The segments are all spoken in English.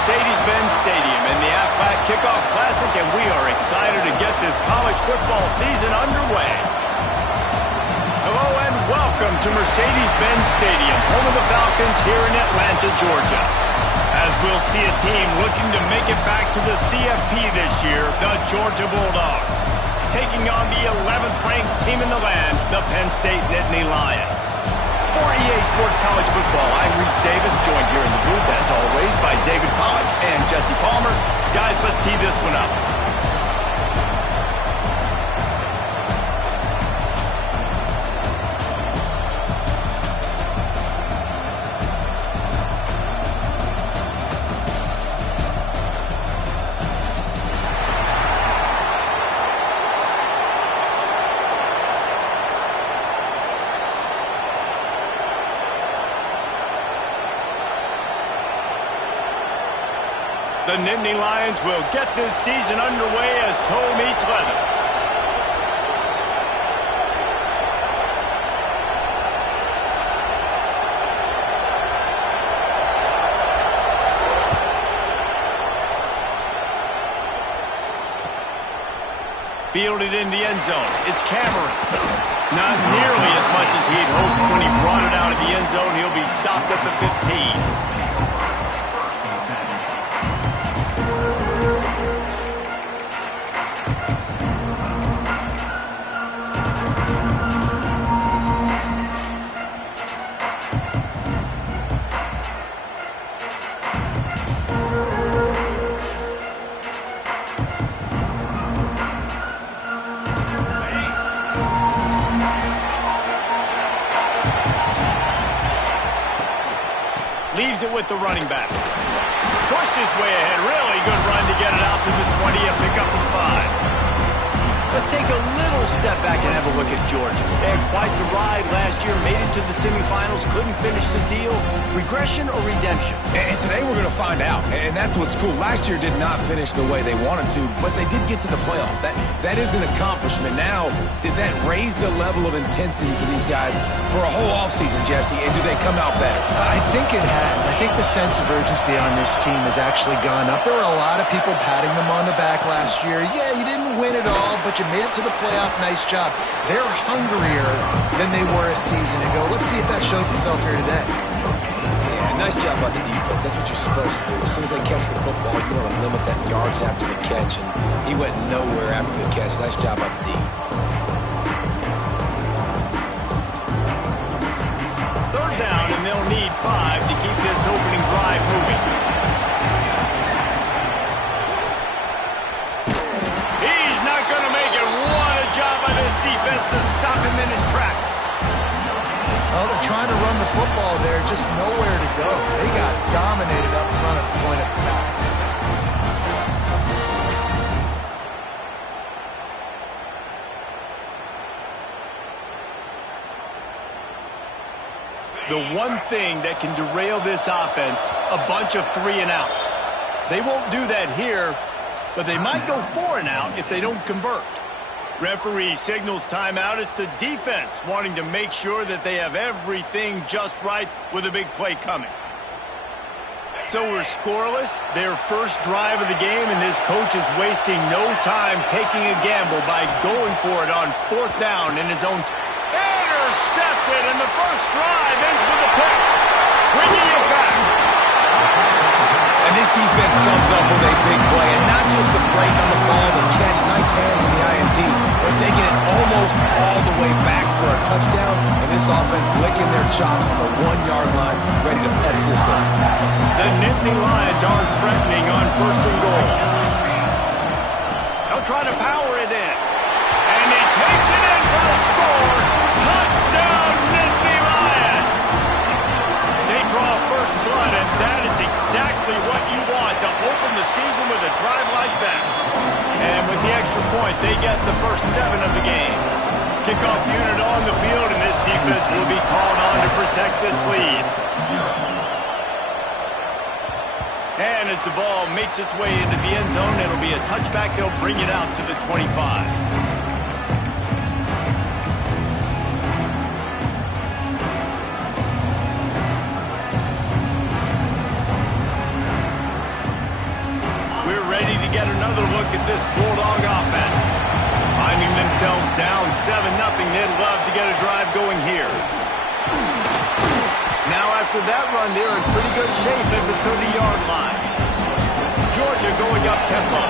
Mercedes-Benz Stadium in the Aflac Kickoff Classic, and we are excited to get this college football season underway. Hello and welcome to Mercedes-Benz Stadium, home of the Falcons here in Atlanta, Georgia. As we'll see a team looking to make it back to the CFP this year, the Georgia Bulldogs, taking on the 11th ranked team in the land, the Penn State Nittany Lions. For EA Sports College Football, I'm Reese Davis, joined here in the booth, as always, by David Pollack and Jesse Palmer. Guys, let's tee this one up. The Nittany Lions will get this season underway as toe meets leather. Fielded in the end zone. It's Cameron. Not nearly as much as he'd hoped when he brought it out of the end zone. He'll be stopped at the 15. Leaves it with the running back. Pushed his way ahead. Really good run to get it out to the 20 and pick up the 5. Let's take a little step back and have a look at Georgia. They had quite the ride last year, made it to the semifinals, couldn't finish the deal. Regression or redemption? And today we're going to find out, and that's what's cool. Last year did not finish the way they wanted to, but they did get to the playoff. That is an accomplishment. Now, did that raise the level of intensity for these guys for a whole offseason, Jesse, and do they come out better? I think it has. I think the sense of urgency on this team has actually gone up. There were a lot of people patting them on the back last year. Yeah, you didn't win it all, but you made it to the playoff. Nice job. They're hungrier than they were a season ago. Let's see if that shows itself here today. Yeah, nice job by the defense. That's what you're supposed to do. As soon as they catch the football, you want to limit that yards after the catch, and he went nowhere after the catch. Nice job by the D. Third down, and they'll need 5 to keep this opening drive moving. He's not going to make it. What a job by this defense to stop him in his tracks. Well, they're trying to run the football there, just nowhere to go. They got dominated up front at the point of attack. The one thing that can derail this offense, a bunch of 3 and outs. They won't do that here, but they might go 4 and out if they don't convert. Referee signals timeout. It's the defense wanting to make sure that they have everything just right with a big play coming. So we're scoreless, their first drive of the game, and this coach is wasting no time taking a gamble by going for it on 4th down in his own. Intercepted, and the first drive ends with a pick. Bringing it back. And this defense comes up with a big play, and not just the break on the ball, the catch, nice hands in the INT, but taking it almost all the way back for a touchdown, and this offense licking their chops on the 1-yard line, ready to punch this in. The Nittany Lions are threatening on 1st and goal. They'll try to power it in, and he takes it in for the score. Touchdown, Nittany Lions! They draw first blood, and that is exactly what you want to open the season with a drive like that. And with the extra point, they get the first 7 of the game. Kickoff unit on the field, and this defense will be called on to protect this lead. And as the ball makes its way into the end zone, it'll be a touchback. He'll bring it out to the 25. another look at this Bulldog offense. Finding themselves down 7-0, they'd love to get a drive going here. Now after that run, they're in pretty good shape at the 30-yard line. Georgia going up tempo.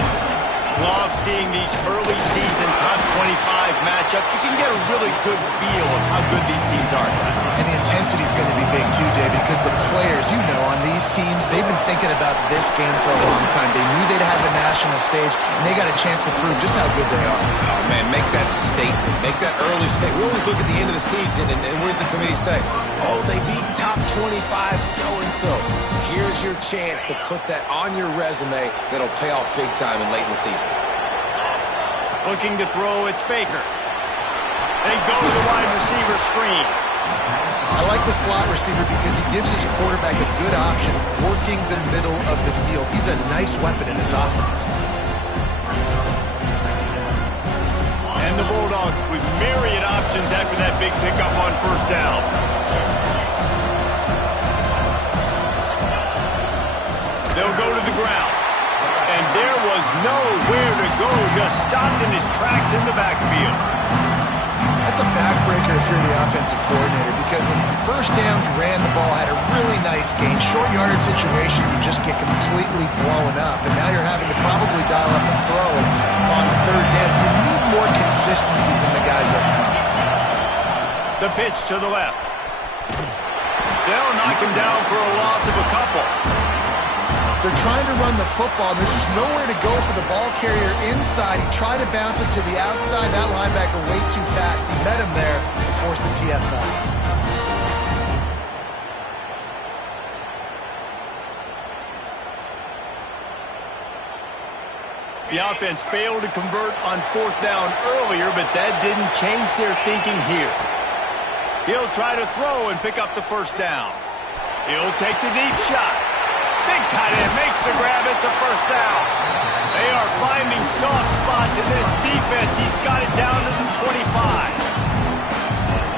Love seeing these early season top 25 matchups. You can get a really good feel of how good these teams are, guys. And the intensity is going to be big too, Dave, because the players, you know, on these teams, they've been thinking about this game for a long time. They knew they'd have a national stage, and they got a chance to prove just how good they are. Oh, man, make that statement. Make that early statement. We always look at the end of the season, and what does the committee say? Oh, they beat top 25 so-and-so. Here's your chance to put that on your resume that'll pay off big time and late in the season. Looking to throw, it's Baker. They go to the wide receiver screen. I like the slot receiver because he gives his quarterback a good option working the middle of the field. He's a nice weapon in his offense. And the Bulldogs with myriad options after that big pickup on first down. They'll go to the ground. And there was nowhere to go, just stopped in his tracks in the backfield. That's a backbreaker if you're the offensive coordinator, because on first down, you ran the ball, had a really nice gain. Short yardage situation, you just get completely blown up. And now you're having to probably dial up a throw on third down. You need more consistency from the guys up front. The pitch to the left. They'll knock him down for a loss of a couple. They're trying to run the football, and there's just nowhere to go for the ball carrier inside. He tried to bounce it to the outside. That linebacker way too fast. He met him there and forced the TFL. The offense failed to convert on fourth down earlier, but that didn't change their thinking here. He'll try to throw and pick up the first down. He'll take the deep shot. Big tight end makes the grab. It's a first down. They are finding soft spots in this defense. He's got it down to the 25.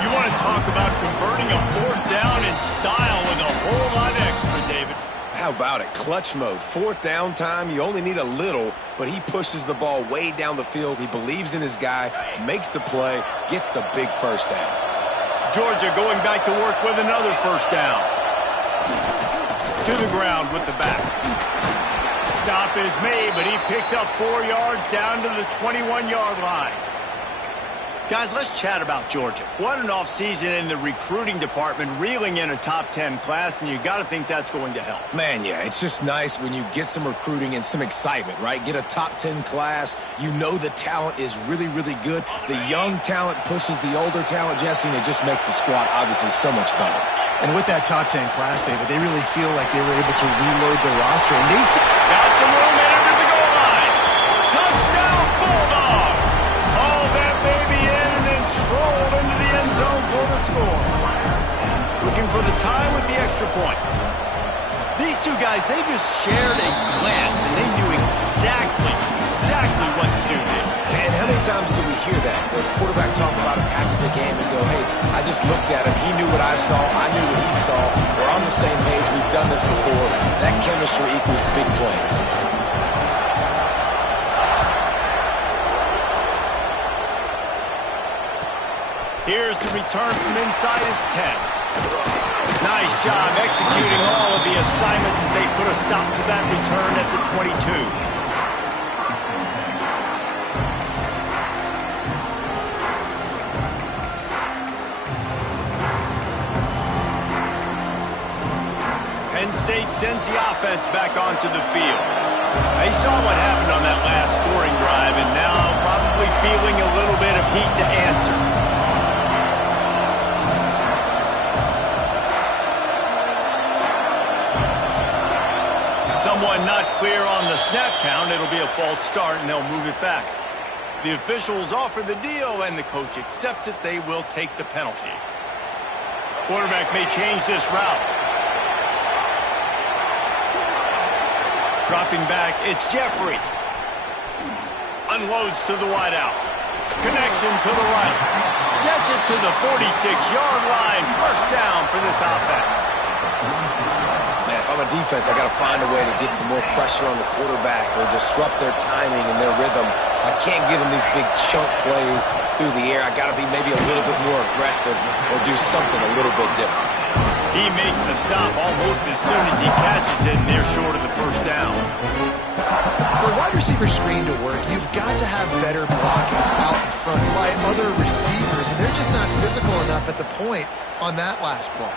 You want to talk about converting a fourth down in style with a whole lot extra, David. How about it? Clutch mode. Fourth down time. You only need a little, but he pushes the ball way down the field. He believes in his guy, makes the play, gets the big first down. Georgia going back to work with another first down. To the ground with the back. Stop is made, but he picks up 4 yards down to the 21-yard line. Guys, let's chat about Georgia. What an offseason in the recruiting department, reeling in a top 10 class, and you got to think that's going to help. Man, yeah, it's just nice when you get some recruiting and some excitement, right? Get a top 10 class. You know the talent is really, really good. The young talent pushes the older talent, Jesse, and it just makes the squad obviously so much better. And with that top 10 class, David, they really feel like they were able to reload the roster. And they got some room in under the goal line. Touchdown, Bulldogs! Haul that baby in and then stroll into the end zone for the score. Looking for the tie with the extra point. These two guys, they just shared a glance, and they knew exactly what to do there. And how many times do we hear that? The quarterback talk about him after the game and go, hey, I just looked at him. He knew what I saw. I knew what he saw. We're on the same page. We've done this before. That chemistry equals big plays. Here's the return from inside his 10. Nice job executing all of the assignments as they put a stop to that return at the 22. Penn State sends the offense back onto the field. They saw what happened on that last scoring drive and now probably feeling a little bit of heat to answer. Someone not clear on the snap count. It'll be a false start and they'll move it back. The officials offer the deal and the coach accepts it. They will take the penalty. Quarterback may change this route. Dropping back, it's Jeffrey. Unloads to the wideout. Connection to the right. Gets it to the 46-yard line. First down for this offense. Man, if I'm a defense, I got to find a way to get some more pressure on the quarterback or disrupt their timing and their rhythm. I can't give them these big chunk plays through the air. I got to be maybe a little bit more aggressive or do something a little bit different. He makes the stop almost as soon as he catches it, and they're short of the first down. For a wide receiver screen to work, you've got to have better blocking out in front by other receivers, and they're just not physical enough at the point on that last play.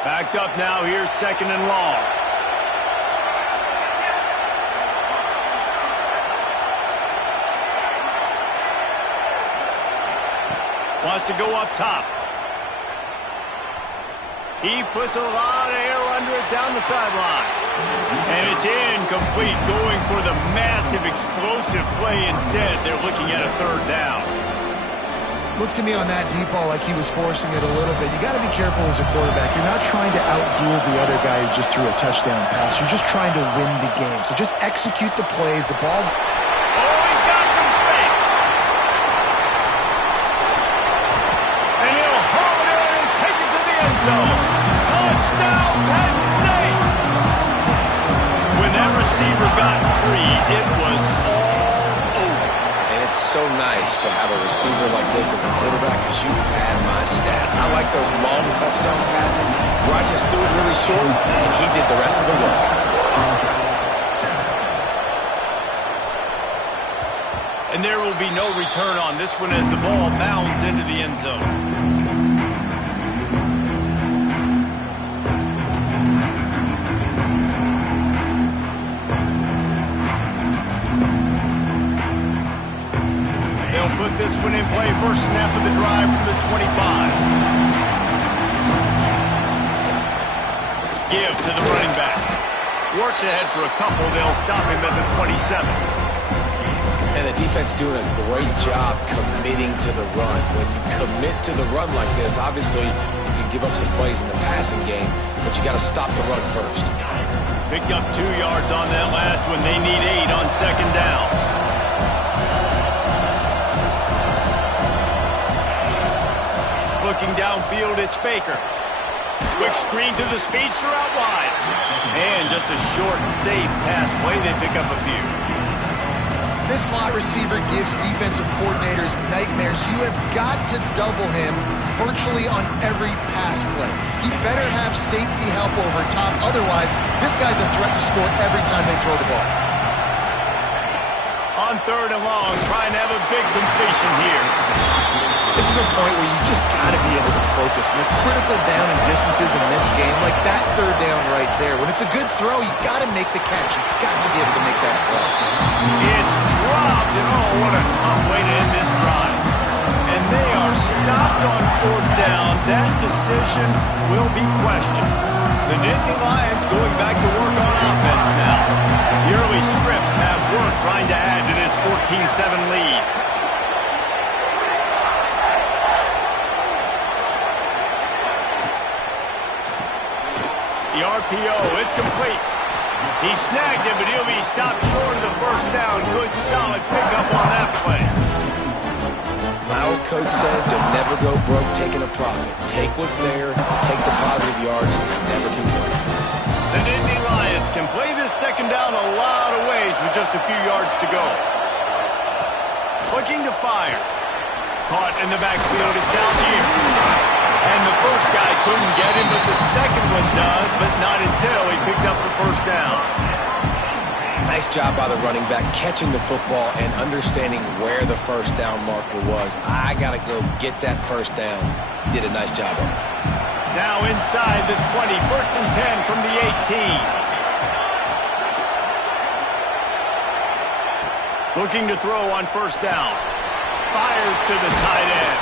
Backed up now, here's 2nd and long. Wants to go up top. He puts a lot of air under it down the sideline. And it's incomplete, going for the massive explosive play instead. They're looking at a 3rd down. Looked to me on that deep ball like he was forcing it a little bit. You got to be careful as a quarterback. You're not trying to outduel the other guy who just threw a touchdown pass. You're just trying to win the game. So just execute the plays. The ball... Oh, he's got some space. And he'll haul it in and take it to the end zone. Touchdown, Penn State! When that receiver got free, it was all over. And it's so nice to have a receiver like this as a quarterback because you had my stats. I like those long touchdown passes where I just threw it really short and he did the rest of the work. And there will be no return on this one as the ball bounds into the end zone. They'll put this one in play. First snap of the drive from the 25. Give to the running back. Works ahead for a couple. They'll stop him at the 27. And the defense doing a great job committing to the run. When you commit to the run like this, obviously you can give up some plays in the passing game, but you got to stop the run first. Picked up 2 yards on that last one. They need 8 on 2nd down. Looking downfield, it's Baker. Quick screen to the speedster out wide. And just a short and safe pass play. They pick up a few. This slot receiver gives defensive coordinators nightmares. You have got to double him virtually on every pass play. He better have safety help over top. Otherwise, this guy's a threat to score every time they throw the ball. On 3rd and long, trying to have a big completion here. This is a point where you just got to be able to focus. And the critical down and distances in this game, like that 3rd down right there, when it's a good throw, you got to make the catch. You got to be able to make that play. It's dropped, and oh, what a tough way to end this drive. And they are stopped on 4th down. That decision will be questioned. The Nittany Lions going back to work on offense now. The early scripts have worked trying to add to this 14-7 lead. The RPO, it's complete. He snagged it, but he'll be stopped short of the first down. Good, solid pickup on that play. My old coach said to never go broke taking a profit. Take what's there, take the positive yards, and never complain. The Nittany Lions can play this 2nd down a lot of ways with just a few yards to go. Looking to fire. Caught in the backfield, it's Algier. And the first guy couldn't get him, but the second one does, but not until he picks up the first down. Nice job by the running back catching the football and understanding where the first down marker was. I got to go get that first down. He did a nice job on it. Now inside the 20, 1st and 10 from the 18. Looking to throw on 1st down. Fires to the tight end.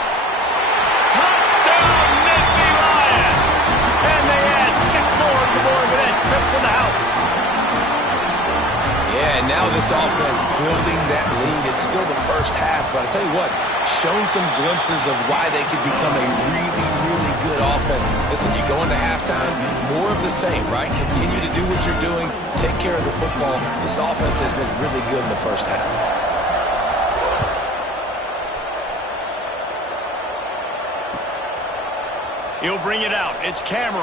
Touchdown, Nittany Lions! And they add 6 more to the board with that trip to the house. Yeah, and now this offense building that lead. It's still the first half, but I tell you what, shown some glimpses of why they could become a really, really good offense. Listen, you go into halftime, more of the same, right? Continue to do what you're doing, take care of the football. This offense has looked really good in the first half. He'll bring it out. It's Cameron.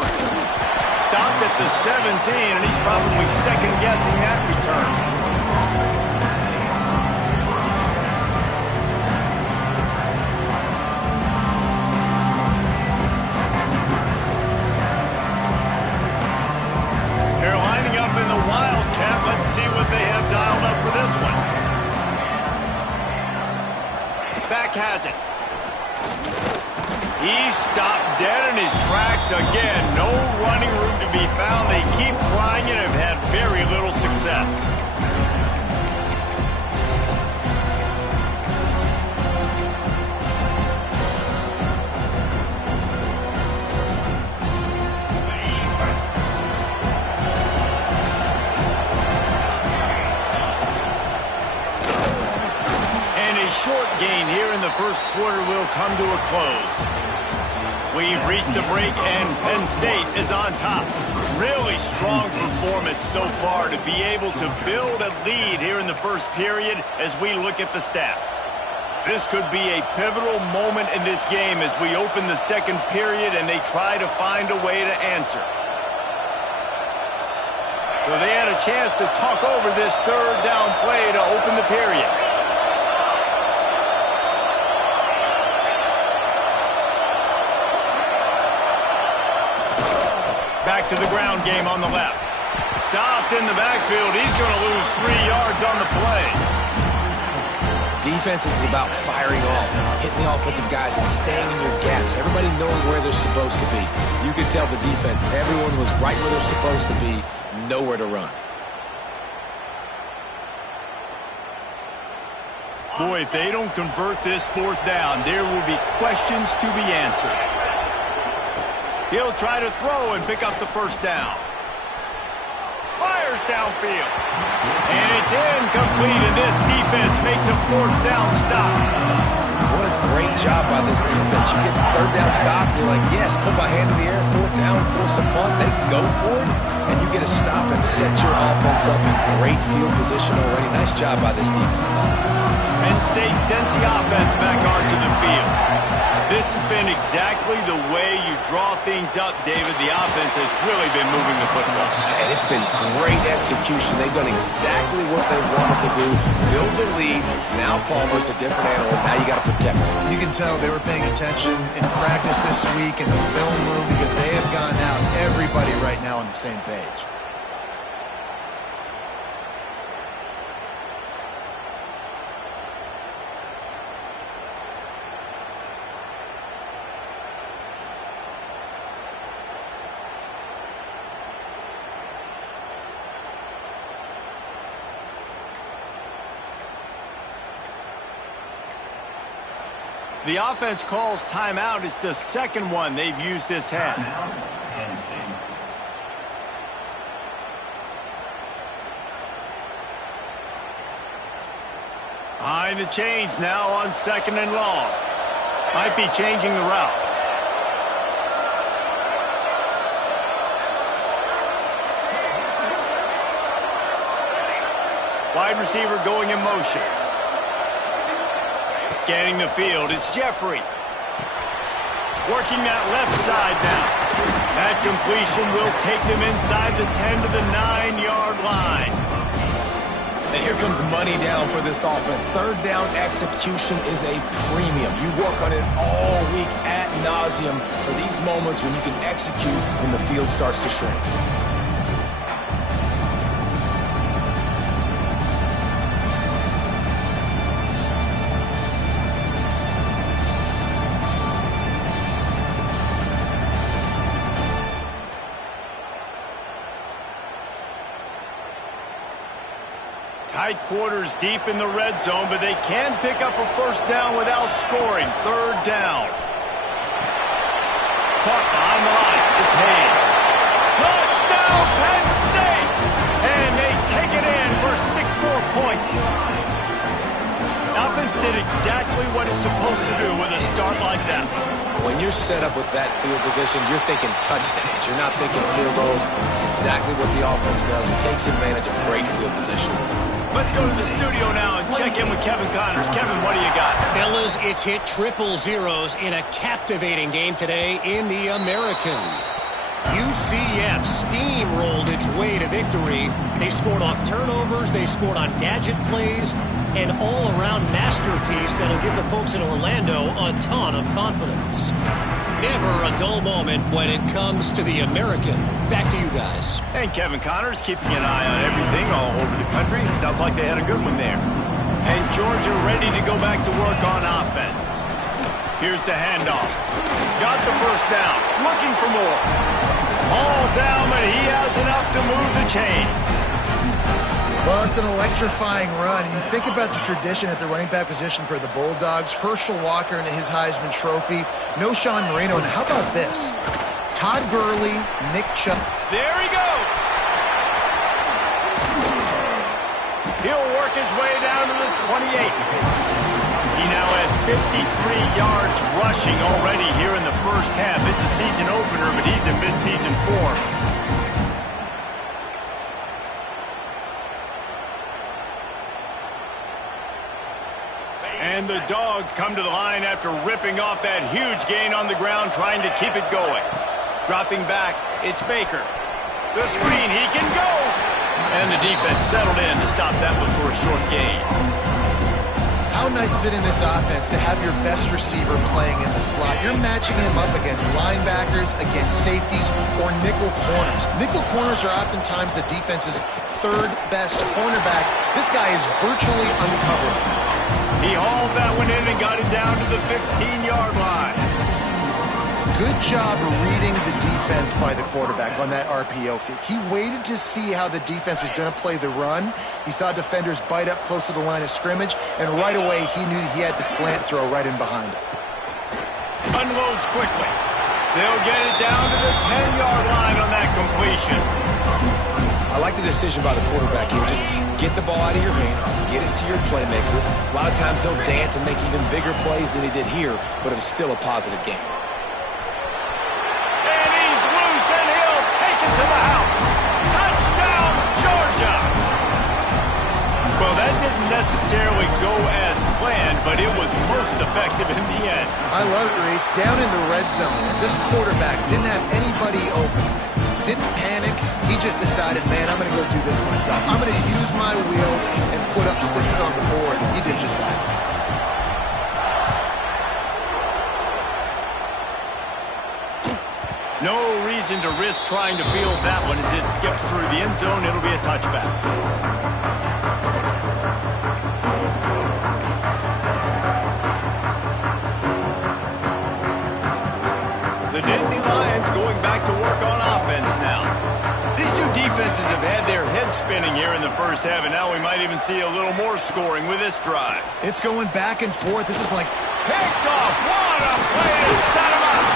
stopped at the 17, and he's probably second-guessing that return. Let's see what they have dialed up for this one. Back has it. He's stopped dead in his tracks again. No running room to be found. They keep trying and have had very little success. Short gain here in the first quarter will come to a close. We've reached a break, and Penn State is on top. Really strong performance so far to be able to build a lead here in the first period as we look at the stats. This could be a pivotal moment in this game as we open the second period and they try to find a way to answer. So they had a chance to talk over this third down play to open the period. Back to the ground game on the left. Stopped in the backfield. He's going to lose 3 yards on the play. Defense is about firing off, hitting the offensive guys and staying in your gaps. Everybody knowing where they're supposed to be. You could tell the defense, everyone was right where they're supposed to be, nowhere to run. Boy, if they don't convert this fourth down, there will be questions to be answered. He'll try to throw and pick up the first down. Fires downfield. And it's incomplete, and this defense makes a fourth down stop. What a great job by this defense. You get third down stop, and you're like, yes, put my hand in the air, fourth down, force a punt. They go for it, and you get a stop and set your offense up in great field position already. Nice job by this defense. Penn State sends the offense back onto the field. This has been exactly the way you draw things up, David. The offense has really been moving the football. And it's been great execution. They've done exactly what they wanted to do. Build the lead. Now Palmer's a different animal. Now you got to protect him. You can tell they were paying attention in practice this week in the film room because they have gone out, everybody right now on the same page. The offense calls timeout. It's the second one they've used this half. Behind the chains now on second and long. Might be changing the route. Wide receiver going in motion. Scanning the field, it's Jeffrey. Working that left side now. That completion will take them inside the 10 to the 9-yard line. And here comes money down for this offense. Third down execution is a premium. You work on it all week ad nauseum for these moments when you can execute when the field starts to shrink. Tight quarters deep in the red zone, but they can pick up a first down without scoring. Third down. Caught behind the line. It's Hayes. Touchdown, Penn State! And they take it in for 6 more points. Offense did exactly what it's supposed to do with a start like that. When you're set up with that field position, you're thinking touchdowns. You're not thinking field goals. It's exactly what the offense does. It takes advantage of great field position. Let's go to the studio now and check in with Kevin Connors. Kevin, what do you got? Fellas, it's hit triple zeros in a captivating game today in the American. UCF steamrolled its way to victory. They scored off turnovers, they scored on gadget plays, an all-around masterpiece that'll give the folks in Orlando a ton of confidence. Never a dull moment when it comes to the American. Back to you guys. And Kevin Connors keeping an eye on everything all over the country. Sounds like they had a good one there. And Georgia ready to go back to work on offense. Here's the handoff. Got the first down. Looking for more. All down, but he has enough to move the chains. Well, it's an electrifying run. You think about the tradition at the running back position for the Bulldogs. Herschel Walker and his Heisman Trophy. No Sean Marino. And how about this? Todd Gurley, Nick Chubb. There he goes. He'll work his way down to the 28. He now has 53 yards rushing already here in the first half. It's a season opener, but he's in mid-season form. And the Dogs come to the line after ripping off that huge gain on the ground, trying to keep it going. Dropping back, it's Baker. The screen, he can go! And the defense settled in to stop that one for a short gain. How nice is it in this offense to have your best receiver playing in the slot? You're matching him up against linebackers, against safeties, or nickel corners. Nickel corners are oftentimes the defense's third best cornerback. This guy is virtually uncoverable. He hauled that one in and got it down to the 15-yard line. Good job reading the defense by the quarterback on that RPO fake. He waited to see how the defense was going to play the run. He saw defenders bite up close to the line of scrimmage, and right away he knew he had the slant throw right in behind him. Unloads quickly. They'll get it down to the 10-yard line on that completion. I like the decision by the quarterback here. Just get the ball out of your hands, get it to your playmaker. A lot of times he'll dance and make even bigger plays than he did here, but it was still a positive game. And he's loose, and he'll take it to the house. Touchdown, Georgia! Well, that didn't necessarily go as planned, but it was most effective in the end. I love it, Reese. Down in the red zone, this quarterback didn't have anybody open. Didn't panic. He just decided, man, I'm going to go do this myself. I'm going to use my wheels and put up 6 on the board. He did just that. No reason to risk trying to field that one as it skips through the end zone. It'll be a touchback. The Nittany Lions going back to work on offense now. These two defenses have had their heads spinning here in the first half, and now we might even see a little more scoring with this drive. It's going back and forth. This is like... Picked off. What a play to set him up.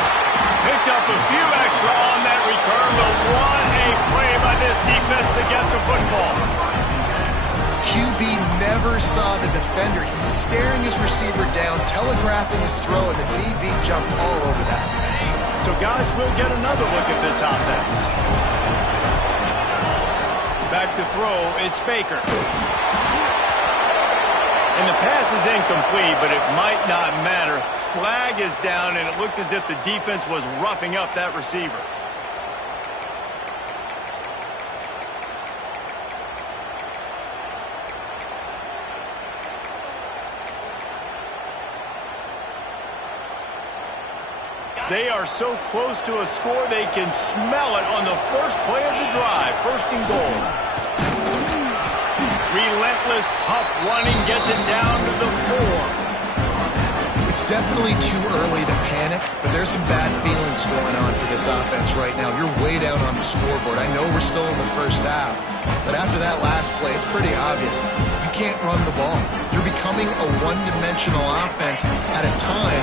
Picked up a few extra on that return, but what a play by this defense to get the football. QB never saw the defender. He's staring his receiver down, telegraphing his throw, and the DB jumped all over that. So, guys, we'll get another look at this offense. Back to throw, it's Baker. And the pass is incomplete, but it might not matter. Flag is down, and it looked as if the defense was roughing up that receiver. They are so close to a score, they can smell it on the first play of the drive. First and goal. Relentless, tough running gets it down to the 4. It's definitely too early to panic, but there's some bad feelings going on for this offense right now. You're way down on the scoreboard. I know we're still in the first half, but after that last play, it's pretty obvious. You can't run the ball. You're becoming a one-dimensional offense at a time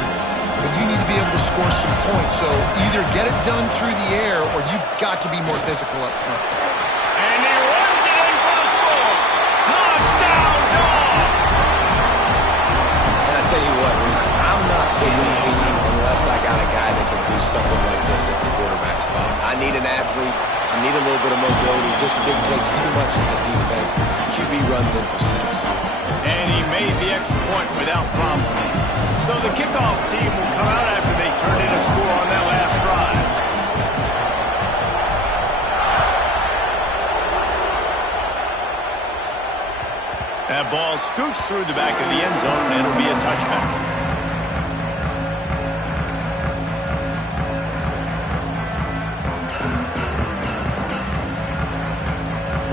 when you need to be able to score some points. So either get it done through the air or you've got to be more physical up front. And he runs it in for the score. Touchdown, Dogs! And I tell you what, Reese, I'm not picking a team unless I got a guy that can do something like this at the quarterback spot. I need an athlete. I need a little bit of mobility. Just dictates too much to the defense. QB runs in for 6. And he made the extra point without problem. So the kickoff team will come out after they turn in a score on that last drive. the ball scoots through the back of the end zone, and it'll be a touchback.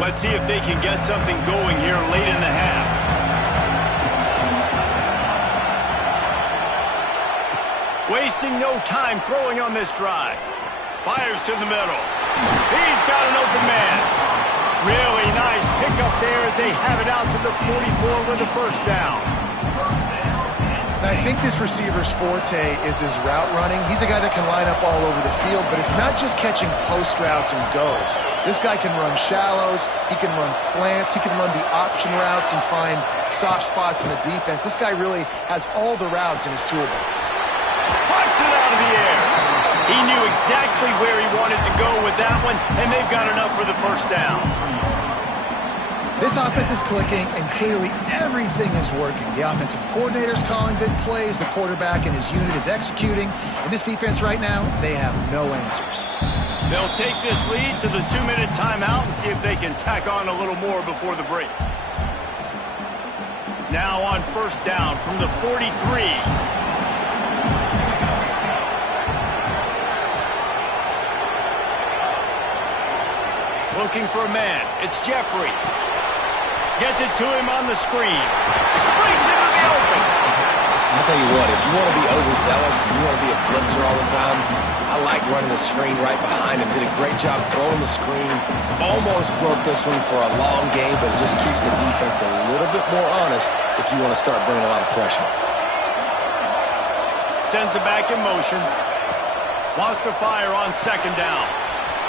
Let's see if they can get something going here late in the half. Wasting no time throwing on this drive. Fires to the middle. He's got an open man. Really nice pickup there as they have it out to the 44 with a first down. And I think this receiver's forte is his route running. He's a guy that can line up all over the field, but it's not just catching post routes and goes. This guy can run shallows, he can run slants, he can run the option routes and find soft spots in the defense. This guy really has all the routes in his toolbox. Punts it out of the air. He knew exactly where he wanted to go with that one, and they've got enough for the first down. This offense is clicking, and clearly everything is working. The offensive coordinator's calling good plays, the quarterback and his unit is executing, and this defense right now, they have no answers. They'll take this lead to the 2-minute timeout and see if they can tack on a little more before the break. Now on first down from the 43. Looking for a man. It's Jeffrey. Gets it to him on the screen. Brings him to the open. I'll tell you what, if you want to be overzealous and you want to be a blitzer all the time, I like running the screen right behind him. Did a great job throwing the screen. Almost broke this one for a long game, but it just keeps the defense a little bit more honest if you want to start bringing a lot of pressure. Sends it back in motion. Wants to fire on second down.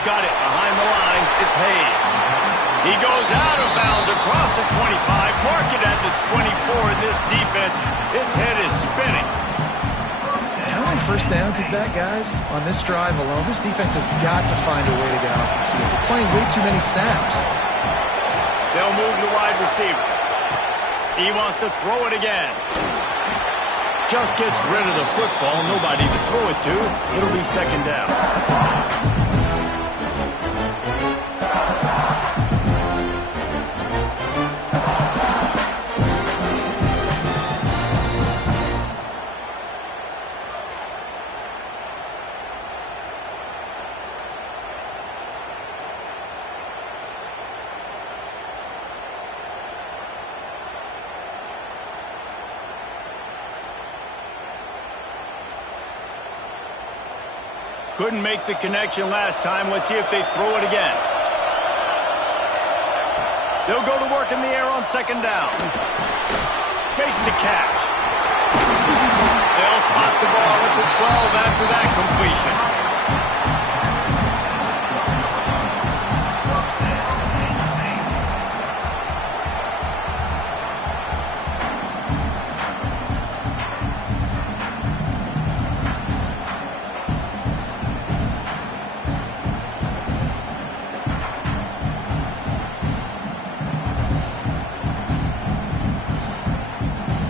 Got it behind the line. It's Hayes. He goes out of bounds across the 25. Mark it at the 24 in this defense. Its head is spinning. How many first downs is that, guys? On this drive alone, this defense has got to find a way to get off the field. They're playing way too many snaps. They'll move the wide receiver. He wants to throw it again. Just gets rid of the football. Nobody to throw it to. It'll be second down. Couldn't make the connection last time. Let's see if they throw it again. They'll go to work in the air on second down. Makes the catch. They'll spot the ball at the 12 after that completion.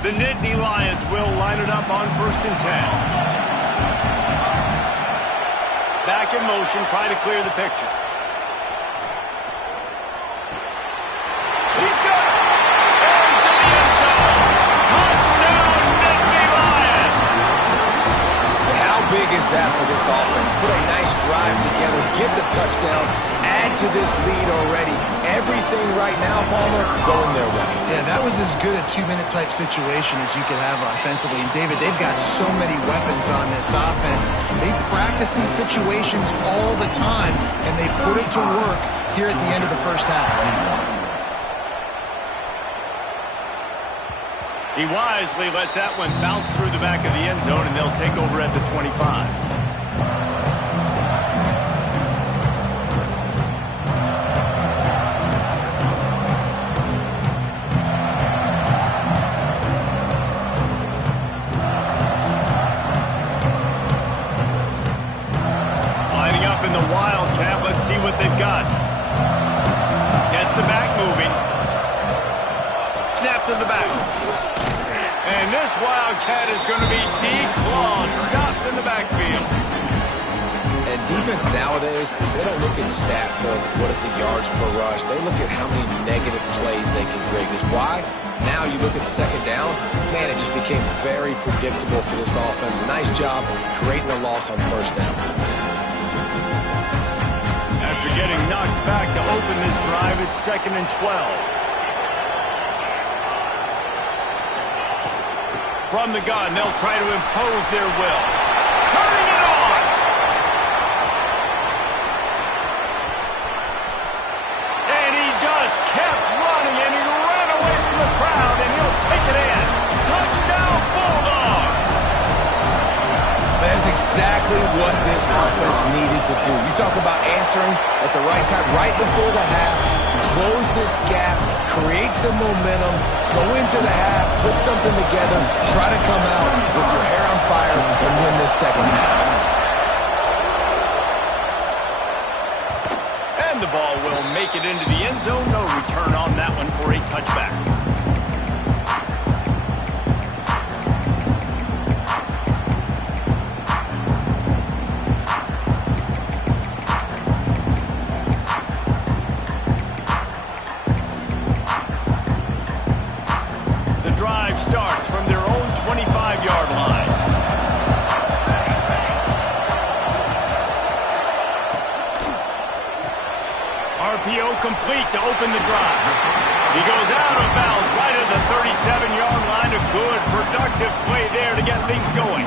The Nittany Lions will line it up on 1st and 10. Back in motion, try to clear the picture. He's got it! Into the end zone! Touchdown, Nittany Lions! And how big is that for this offense? Put a nice drive together, get the touchdown, add to this lead already. Everything right now, Palmer, going their way. Yeah, that was as good a 2-minute type situation as you could have offensively. And David, they've got so many weapons on this offense. They practice these situations all the time, and they put it to work here at the end of the first half. He wisely lets that one bounce through the back of the end zone, and they'll take over at the 25. In the Wildcat, let's see what they've got. Gets the back moving. Snap to the back. And this Wildcat is going to be declawed, stopped in the backfield. And Defense nowadays, they don't look at stats of what is the yards per rush. They look at how many negative plays they can create. Because why? Now you look at second down, man, it just became very predictable for this offense. Nice job creating the loss on first down. After getting knocked back to open this drive, it's 2nd and 12. From the gun, they'll try to impose their will. Turning it on! And he just kept running, and he ran away from the crowd, and he'll take it in. Touchdown, Bulldogs! That's exactly what this offense needed to do. You talk about answering at the right time, right before the half, close this gap, create some momentum, go into the half, put something together, try to come out with your hair on fire and win this second half. And the ball will make it into the end zone. No return on that one for a touchback. Starts from their own 25-yard line. RPO complete to open the drive. He goes out of bounds right at the 37-yard line. A good, productive play there to get things going.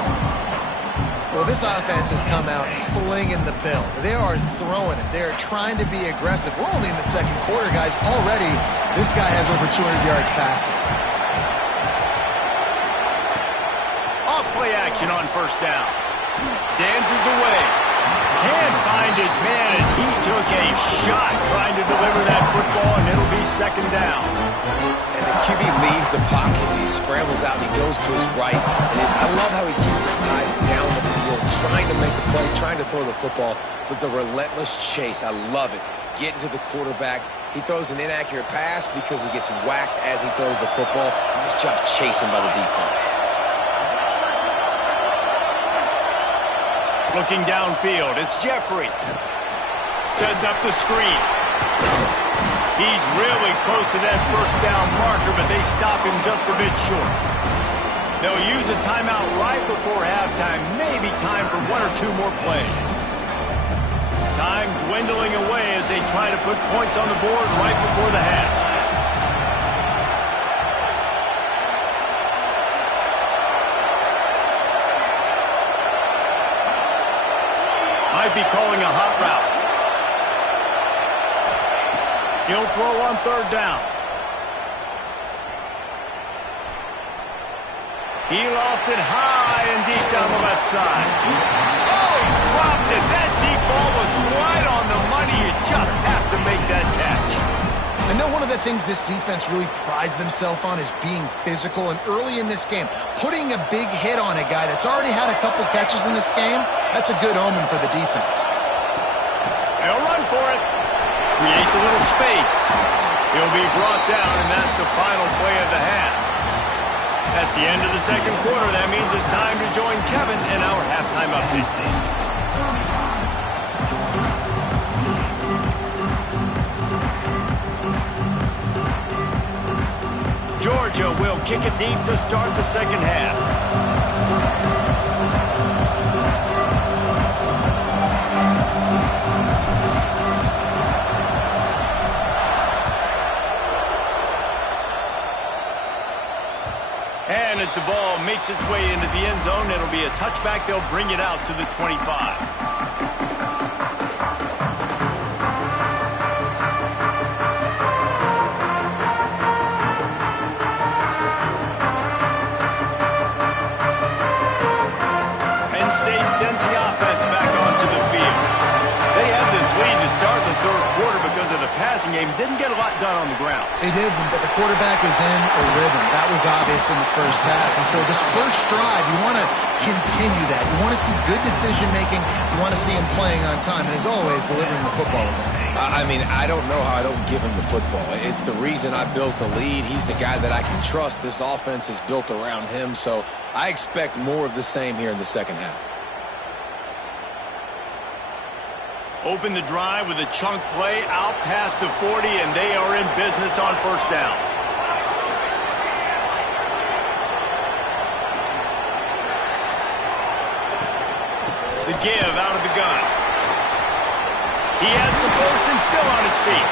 Well, this offense has come out slinging the bill. They are throwing it. They are trying to be aggressive. We're only in the second quarter, guys. Already, this guy has over 200 yards passing. Play action on first down. Dances away. Can't find his man as he took a shot trying to deliver that football, and it'll be second down. And the QB leaves the pocket, and he scrambles out, and he goes to his right. And I love how he keeps his eyes down the field, trying to make a play, trying to throw the football, but the relentless chase, I love it. Getting to the quarterback. He throws an inaccurate pass because he gets whacked as he throws the football. Nice job chasing by the defense. Looking downfield, it's Jeffrey. Sets up the screen. He's really close to that first down marker, but they stop him just a bit short. They'll use a timeout right before halftime. Maybe time for one or two more plays. Time dwindling away as they try to put points on the board right before the half. Might be calling a hot route. He'll throw on third down. He lofts it high and deep down the left side. Oh, he dropped it. That deep ball was right on the money. You just have to make that catch. I know one of the things this defense really prides themselves on is being physical, and early in this game, putting a big hit on a guy that's already had a couple catches in this game, that's a good omen for the defense. They'll run for it. Creates a little space. He'll be brought down, and that's the final play of the half. That's the end of the second quarter. That means it's time to join Kevin in our halftime update. Georgia will kick it deep to start the second half. And as the ball makes its way into the end zone, it'll be a touchback. They'll bring it out to the 25. Sends the offense back onto the field. They had this lead to start the third quarter because of the passing game. Didn't get a lot done on the ground. They did, but the quarterback was in a rhythm. That was obvious in the first half. And so this first drive, you want to continue that. You want to see good decision-making. You want to see him playing on time. And as always, delivering the football with that. I mean, I don't know how I don't give him the football. It's the reason I built the lead. He's the guy that I can trust. This offense is built around him. So I expect more of the same here in the second half. Open the drive with a chunk play out past the 40, and they are in business on first down. The give out of the gun. He has the first and still on his feet.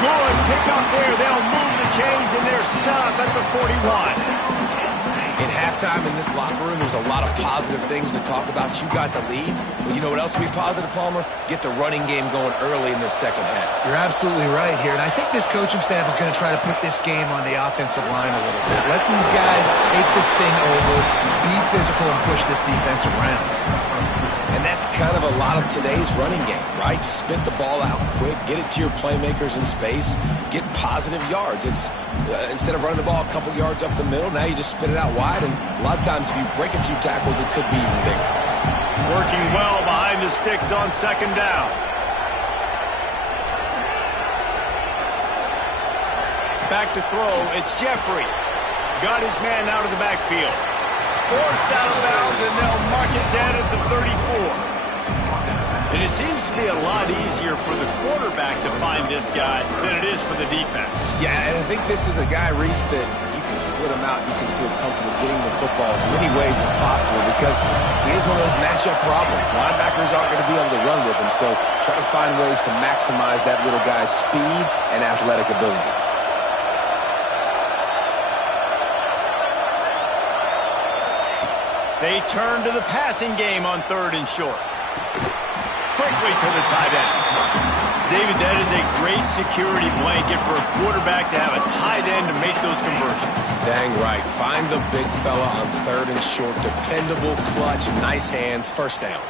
Good pick up there. They'll move the chains, and they're set up at the 41. In halftime in this locker room, there's a lot of positive things to talk about. You got the lead. Well, you know what else will be positive, Palmer? Get the running game going early in this second half. You're absolutely right here. And I think this coaching staff is going to try to put this game on the offensive line a little bit. Let these guys take this thing over, be physical, and push this defense around. And that's kind of a lot of today's running game, right? Spit the ball out quick, get it to your playmakers in space, get positive yards. It's instead of running the ball a couple yards up the middle, now you just spit it out wide, and a lot of times if you break a few tackles, it could be even bigger. Working well behind the sticks on second down. Back to throw, it's Jeffrey. Got his man out of the backfield. Forced out of bounds, and they'll mark it down at the 34. And it seems to be a lot easier for the quarterback to find this guy than it is for the defense. Yeah, and I think this is a guy, Reese, that you can split him out. You can feel comfortable getting the football as many ways as possible because he is one of those matchup problems. Linebackers aren't going to be able to run with him, so try to find ways to maximize that little guy's speed and athletic ability. They turn to the passing game on third and short. Quickly to the tight end. David, that is a great security blanket for a quarterback to have a tight end to make those conversions. Dang right. Find the big fella on third and short. Dependable, clutch, nice hands, first down.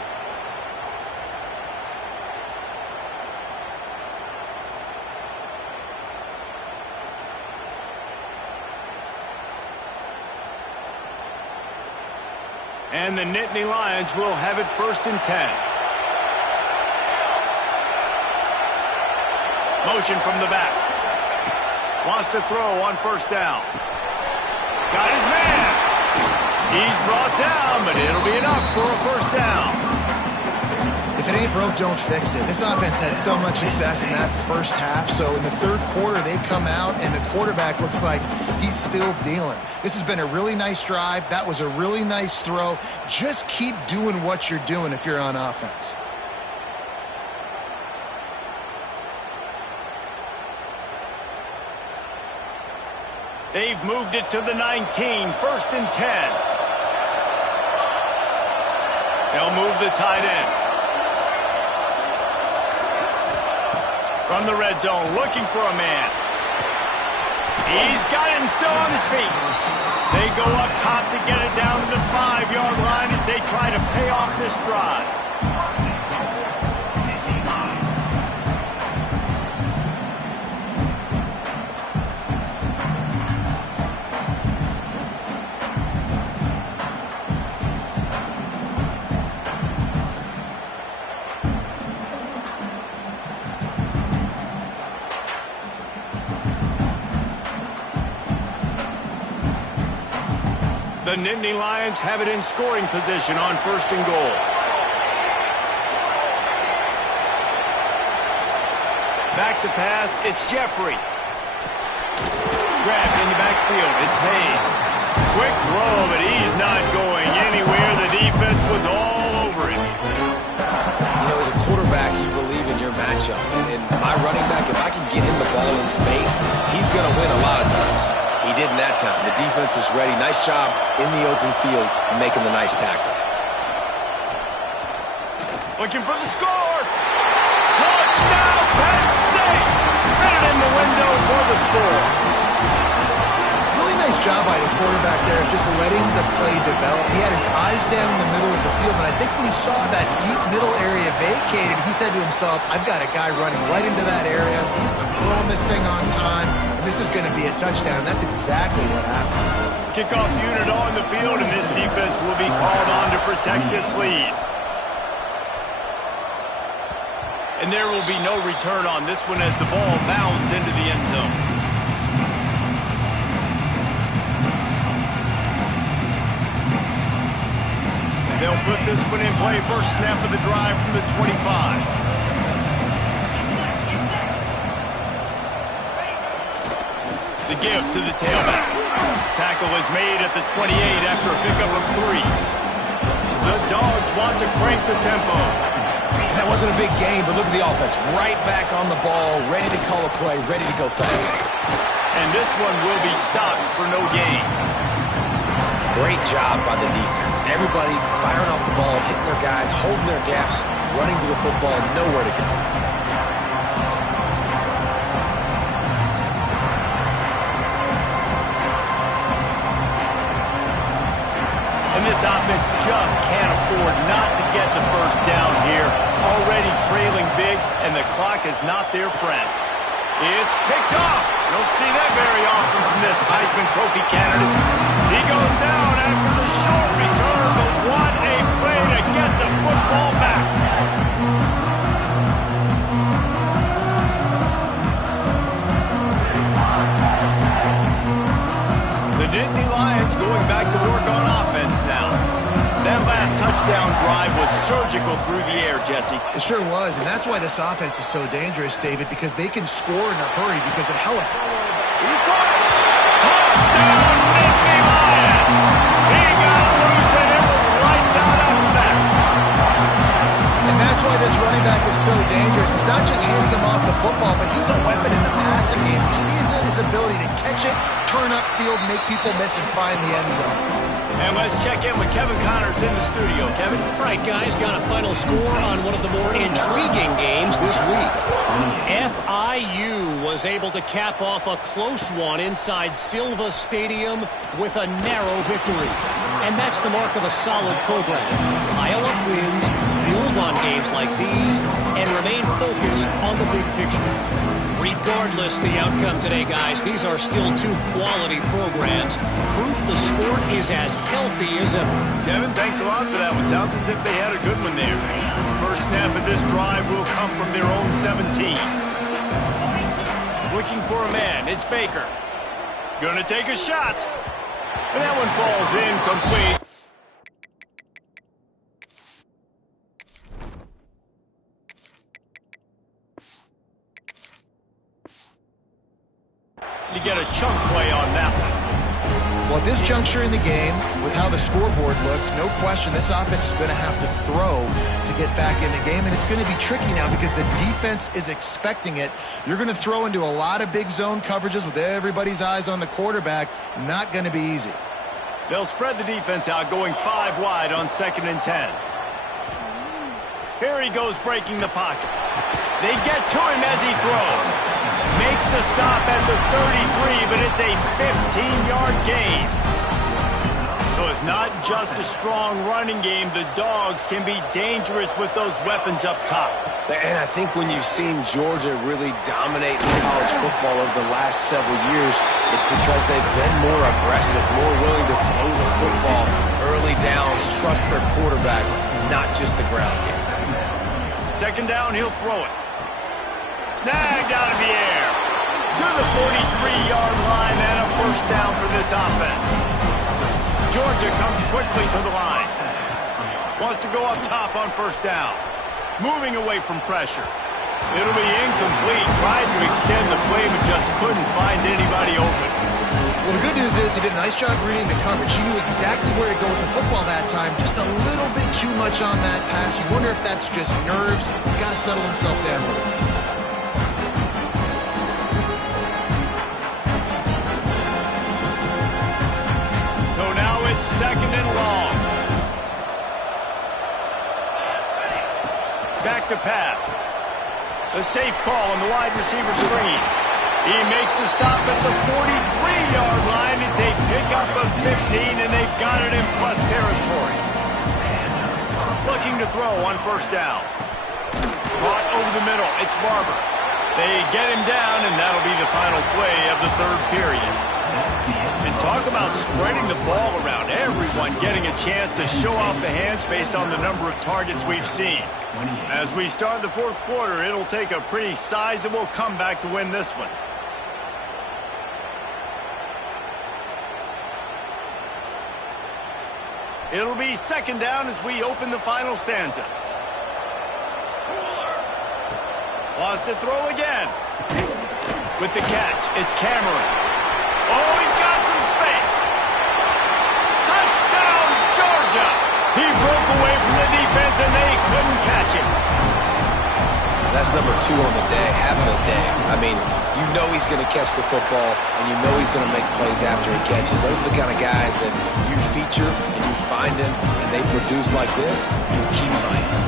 And the Nittany Lions will have it first and 10. Motion from the back. Wants to throw on first down. Got his man. He's brought down, but it'll be enough for a first down. If it ain't broke, don't fix it. This offense had so much success in that first half, so in the third quarter, they come out, and the quarterback looks like he's still dealing. This has been a really nice drive. That was a really nice throw. Just keep doing what you're doing if you're on offense. They've moved it to the 19, first and 10. They'll move the tight end. From the red zone, looking for a man. He's got it and still on his feet. They go up top to get it down to the 5-yard line as they try to pay off this drive. The Nittany Lions have it in scoring position on first and goal. Back to pass, it's Jeffrey. Grabbed in the backfield, it's Hayes. Quick throw, but he's not going anywhere. The defense was all over it. You know, as a quarterback, you believe in your matchup. And my running back, if I can get him the ball in space, he's going to win a lot of times. He did in that time. The defense was ready. Nice job in the open field making the nice tackle. Looking for the score. Touchdown, Penn State. Fit it in the window for the score. Really nice job by the quarterback there, just letting the play develop. He had his eyes down in the middle of the field, and I think when he saw that deep middle area vacated, he said to himself, I've got a guy running right into that area. I'm throwing this thing on time. This is going to be a touchdown. That's exactly what happened. Kickoff unit on the field, and this defense will be called on to protect this lead. And there will be no return on this one as the ball bounds into the end zone. They'll put this one in play. First snap of the drive from the 25. the give to the tailback. Tackle is made at the 28 after a pickup of 3. The Dogs want to crank the tempo. That wasn't a big game, but look at the offense. Right back on the ball, ready to call a play, ready to go fast. And this one will be stopped for no gain. Great job by the defense. Everybody firing off the ball, hitting their guys, holding their gaps, running to the football, nowhere to go. And this offense just can't afford not to get the first down here. Already trailing big, and the clock is not their friend. It's picked off. Don't see that very often from this Heisman Trophy candidate. He goes down after the short return, but what a play to get the football back. The Nittany Lions going back to work on offense now. That last touchdown drive was surgical through the air, Jesse. It sure was, and that's why this offense is so dangerous, David, because they can score in a hurry because of how He caught it! Touchdown, Nittany Lions! He got loose, and it was lights out after that. And that's why this running back is so dangerous. It's not just handing him off the football, but he's a weapon in the passing game. You see his ability to catch it, turn upfield, make people miss, and find the end zone. And let's check in with Kevin Connors in the studio. Kevin? Right, guys, got a final score on one of the more intriguing games this week. FIU was able to cap off a close one inside Silva Stadium with a narrow victory. And that's the mark of a solid program. Pile up wins, build on games like these, and remain focused on the big picture. Regardless the outcome today, guys, these are still 2 quality programs. Proof the sport is as healthy as ever. Kevin, thanks a lot for that one. Sounds as if they had a good one there. First snap of this drive will come from their own 17. Looking for a man. It's Baker. Gonna take a shot. And that one falls incomplete. You get a chunk play on that one. Well, at this juncture in the game, with how the scoreboard looks, no question this offense is going to have to throw to get back in the game, and it's going to be tricky now because the defense is expecting it. You're going to throw into a lot of big zone coverages with everybody's eyes on the quarterback. Not going to be easy. They'll spread the defense out, going 5 wide on 2nd and 10. Here he goes breaking the pocket. They get to him as he throws. Makes the stop at the 33, but it's a 15-yard gain. So it's not just a strong running game. The Dogs can be dangerous with those weapons up top. And I think when you've seen Georgia really dominate in college football over the last several years, it's because they've been more aggressive, more willing to throw the football early downs, trust their quarterback, not just the ground game. 2nd down, he'll throw it. Snagged out of the air. To the 43-yard line and a first down for this offense. Georgia comes quickly to the line. Wants to go up top on 1st down. Moving away from pressure. It'll be incomplete. Tried to extend the play, but just couldn't find anybody open. Well, the good news is he did a nice job reading the coverage. He knew exactly where to go with the football that time. Just a little bit too much on that pass. You wonder if that's just nerves. He's got to settle himself down a little. So now it's 2nd and long. Back to pass. A safe call on the wide receiver screen. He makes the stop at the 43-yard line. It's a pickup of 15, and they've got it in plus territory. Looking to throw on 1st down. Caught over the middle. It's Barber. They get him down, and that'll be the final play of the 3rd period. And talk about spreading the ball around. Everyone getting a chance to show off the hands based on the number of targets we've seen. As we start the 4th quarter, it'll take a pretty sizable comeback to win this one. It'll be 2nd down as we open the final stanza. Wants to throw again. With the catch, it's Cameron. Oh, he's got some space. Touchdown, Georgia. He broke away from the defense, and they couldn't catch him. That's number 2 on the day, having a day. I mean, you know he's going to catch the football, and you know he's going to make plays after he catches. Those are the kind of guys that you feature, and you find them, and they produce like this, you keep finding them.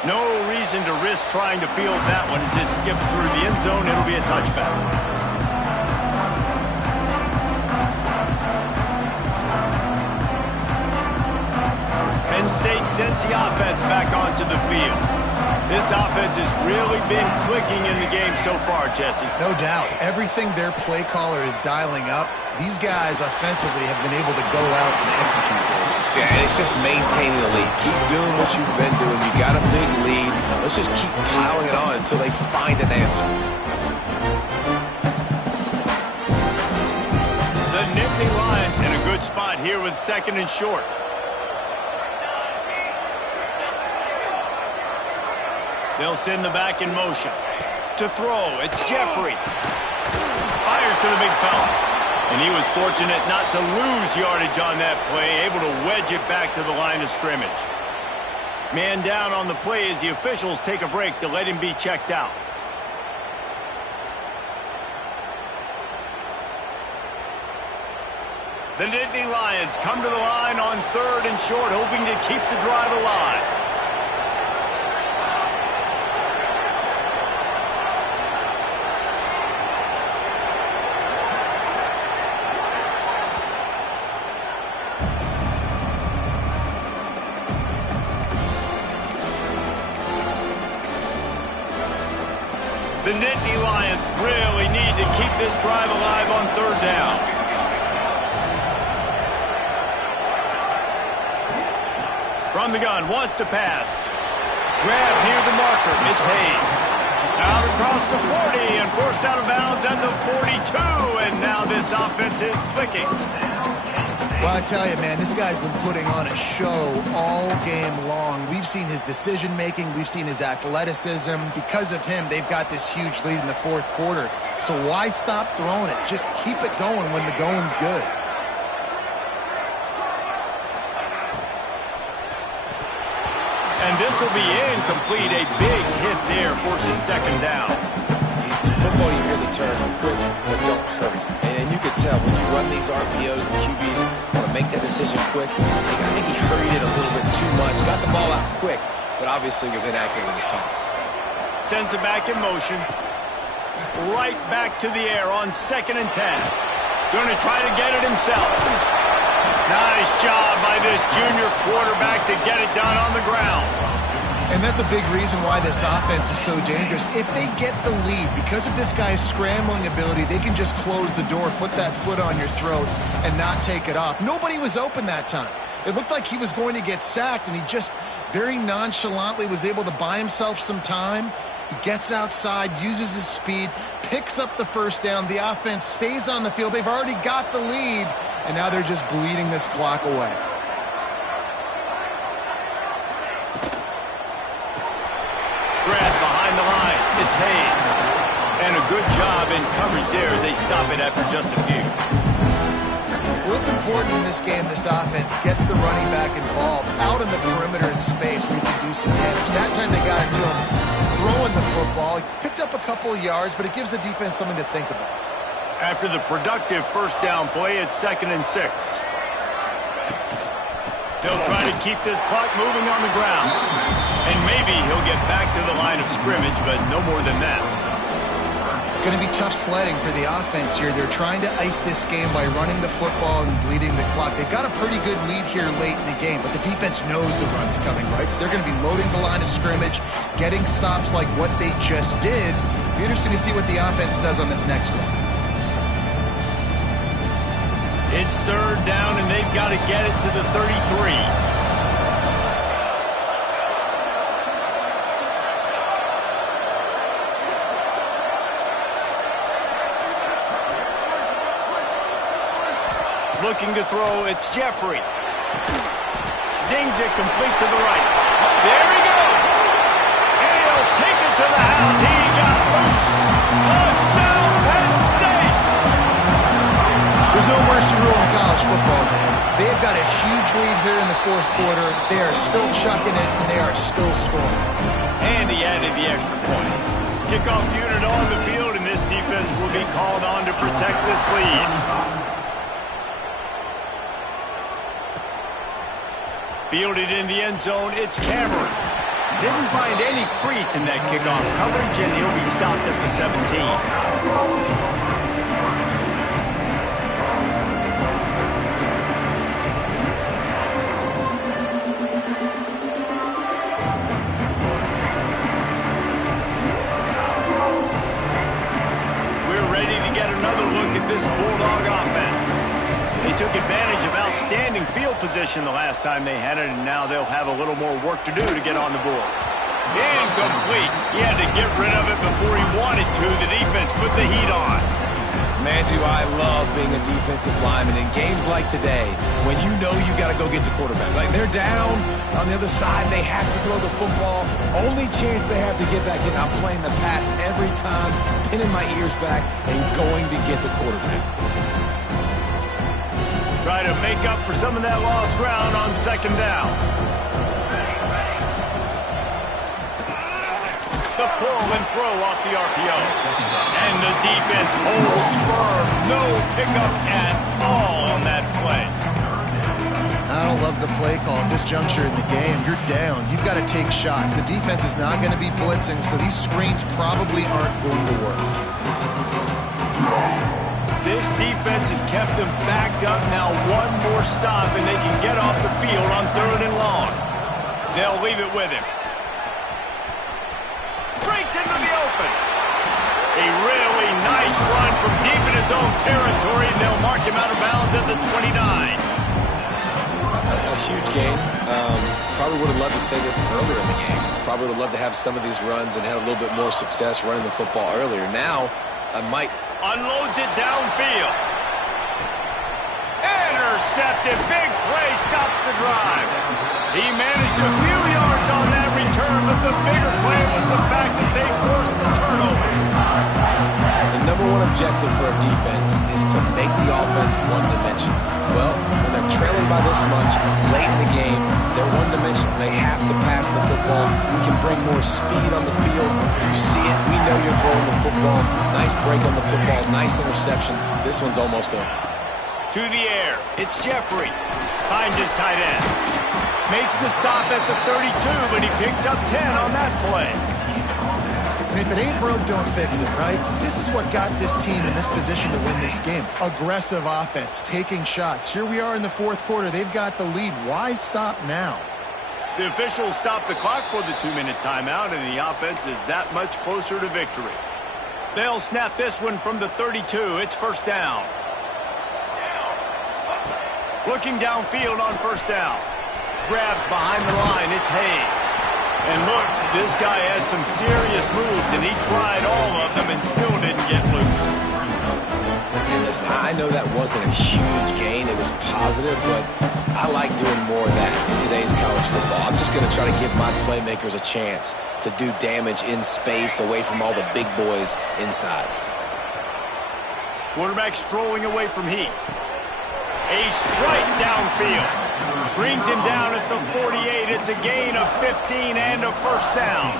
No reason to risk trying to field that one as it skips through the end zone. It'll be a touchback. Penn State sends the offense back onto the field. This offense has really been clicking in the game so far, Jesse. No doubt. Everything their play caller is dialing up, these guys offensively have been able to go out and execute. Yeah, and it's just maintaining the lead. Keep doing what you've been doing. You got a big lead. Let's just keep piling it on until they find an answer. The Nittany Lions in a good spot here with 2nd and short. They'll send the back in motion. To throw, it's Jeffrey. Fires to the big fella. And he was fortunate not to lose yardage on that play, able to wedge it back to the line of scrimmage. Man down on the play as the officials take a break to let him be checked out. The Nittany Lions come to the line on 3rd and short, hoping to keep the drive alive. The Nittany Lions really need to keep this drive alive on 3rd down. From the gun, wants to pass. Grab near the marker, Mitch Hayes. Out across the 40 and forced out of bounds at the 42. And now this offense is clicking. Well, I tell you, man, this guy's been putting on a show all game long. We've seen his decision-making. We've seen his athleticism. Because of him, they've got this huge lead in the 4th quarter. So why stop throwing it? Just keep it going when the going's good. And this will be incomplete. A big hit there forces 2nd down. In football, you hear the term, quick, but don't hurry. And you can tell when you run these RPOs, the QBs want to make that decision quick. I think he hurried it a little bit too much, got the ball out quick, but obviously was inaccurate with his pass. Sends it back in motion. Right back to the air on 2nd and 10. Going to try to get it himself. Nice job by this junior quarterback to get it done on the ground. And that's a big reason why this offense is so dangerous. If they get the lead, because of this guy's scrambling ability, they can just close the door, put that foot on your throat, and not take it off. Nobody was open that time. It looked like he was going to get sacked, and he just very nonchalantly was able to buy himself some time. He gets outside, uses his speed, picks up the 1st down. The offense stays on the field. They've already got the lead, and now they're just bleeding this clock away. Grabs behind the line. It's Hayes. And a good job in coverage there as they stop it after just a few. Well, it's important in this game, this offense gets the running back involved out in the perimeter in space where he can do some damage. That time they got it to him throwing the football. He picked up a couple of yards, but it gives the defense something to think about. After the productive 1st down play, it's 2nd and 6. They'll try to keep this clock moving on the ground. And maybe he'll get back to the line of scrimmage, but no more than that. It's going to be tough sledding for the offense here. They're trying to ice this game by running the football and bleeding the clock. They've got a pretty good lead here late in the game, but the defense knows the run's coming, right? So they're going to be loading the line of scrimmage, getting stops like what they just did. It'll be interesting to see what the offense does on this next one. It's 3rd down, and they've got to get it to the 33. Looking to throw, it's Jeffrey. Zings it complete to the right. There he goes. And he'll take it to the house. He got loose. Touchdown, Penn State. There's no mercy rule in college football, man. They've got a huge lead here in the fourth quarter. They are still chucking it, and they are still scoring. And he added the extra point. Kickoff unit on the field, and this defense will be called on to protect this lead. Fielded in the end zone, it's Cameron. Didn't find any crease in that kickoff coverage, and he'll be stopped at the 17. This Bulldog offense. They took advantage of outstanding field position the last time they had it, and now they'll have a little more work to do to get on the board. Incomplete. He had to get rid of it before he wanted to. The defense put the heat on. Man, do I love being a defensive lineman in games like today when you know you got to go get the quarterback. Like, they're down on the other side. They have to throw the football. Only chance they have to get back in. I'm playing the pass every time, pinning my ears back, and going to get the quarterback. Try to make up for some of that lost ground on second down. The pull and throw off the RPO. And the defense holds firm. No pickup at all on that play. I don't love the play call at this juncture in the game. You're down. You've got to take shots. The defense is not going to be blitzing, so these screens probably aren't going to work. This defense has kept them backed up. Now one more stop, and they can get off the field on 3rd and long. They'll leave it with him. Breaks into the open. A really nice run from deep in his own territory, and they'll mark him out of bounds at the 29. A huge game. Probably would have loved to say this earlier in the game. Probably would have loved to have some of these runs and had a little bit more success running the football earlier. Now, I might... Unloads it downfield. Intercepted. Big play stops the drive. He managed a few yards on that return, but the bigger play was the fact that they forced the turnover. The number one objective for a defense is to make the offense one-dimensional. Well, when they're trailing by this much late in the game, they're one-dimensional. They have to pass the football. We can bring more speed on the field. You see it. We know you're throwing the football. Nice break on the football. Nice interception. This one's almost over. To the air. It's Jeffrey. Finds his tight end. Makes the stop at the 32, but he picks up 10 on that play. And if it ain't broke, don't fix it, right? This is what got this team in this position to win this game. Aggressive offense, taking shots. Here we are in the fourth quarter. They've got the lead. Why stop now? The officials stop the clock for the 2-minute timeout, and the offense is that much closer to victory. They'll snap this one from the 32. It's first down. Looking downfield on first down. Grabbed behind the line. It's Hayes. And look, this guy has some serious moves, and he tried all of them and still didn't get loose. And listen, I know that wasn't a huge gain. It was positive, but I like doing more of that in today's college football. I'm just going to try to give my playmakers a chance to do damage in space away from all the big boys inside. Quarterback strolling away from Heath. A strike downfield. Brings him down at the 48. It's a gain of 15 and a first down.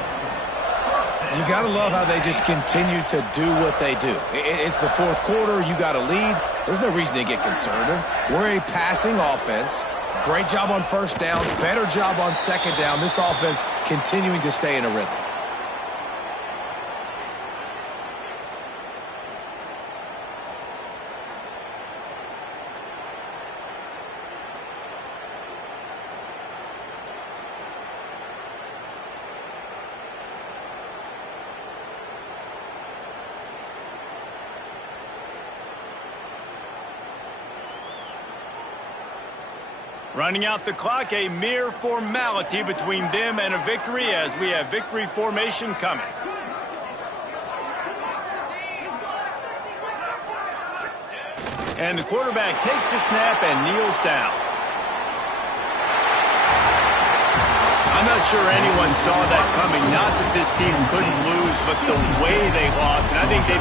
You got to love how they just continue to do what they do. It's the fourth quarter. You got a lead. There's no reason to get conservative. We're a passing offense. Great job on first down. Better job on second down. This offense continuing to stay in a rhythm. Running out the clock, a mere formality between them and a victory as we have victory formation coming. And the quarterback takes the snap and kneels down. I'm not sure anyone saw that coming. Not that this team couldn't lose, but the way they lost. And I think they